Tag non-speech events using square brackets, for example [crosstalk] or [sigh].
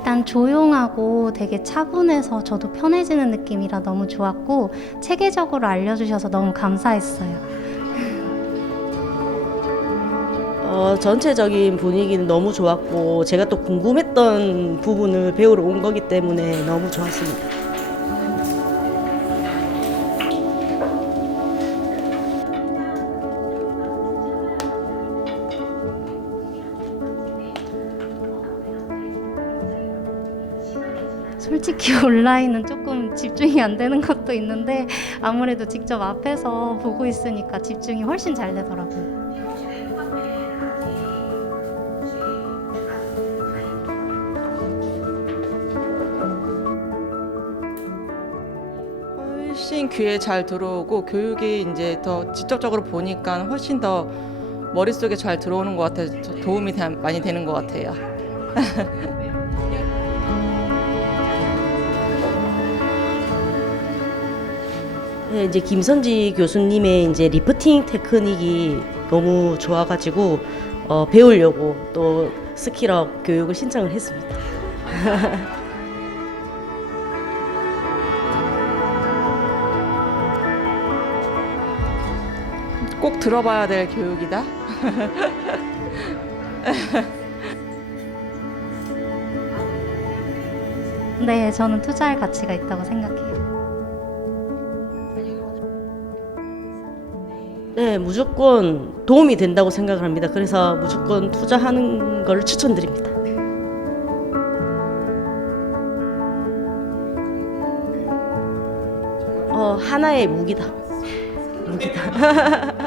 일단 조용하고 되게 차분해서 저도 편해지는 느낌이라 너무 좋았고 체계적으로 알려주셔서 너무 감사했어요. 어, 전체적인 분위기는 너무 좋았고 제가 또 궁금했던 부분을 배우러 온 거기 때문에 너무 좋았습니다. 솔직히 [laughs] 온라인은 조금 집중이 안 되는 것도 있는데 아무래도 직접 앞에서 보고 있으니까 집중이 훨씬 잘 되더라고요. 훨씬 귀에 잘 들어오고 교육이 이제 더 직접적으로 보니까 훨씬 더 머릿속에 잘 들어오는 것 같아서 저- 도움이 되- 많이 되는 것 같아요. [laughs] 네, 이제 김선지 교수님의 이제 리프팅 테크닉이 너무 좋아가지고 어, 배우려고 또 스킬업 교육을 신청을 했습니다. [laughs] 꼭 들어봐야 될 교육이다. [laughs] 네, 저는 투자할 가치가 있다고 생각해요. 네, 무조건 도움이 된다고 생각을 합니다. 그래서 무조건 투자하는 걸 추천드립니다. 어, 하나의 무기다. 무기다. [laughs]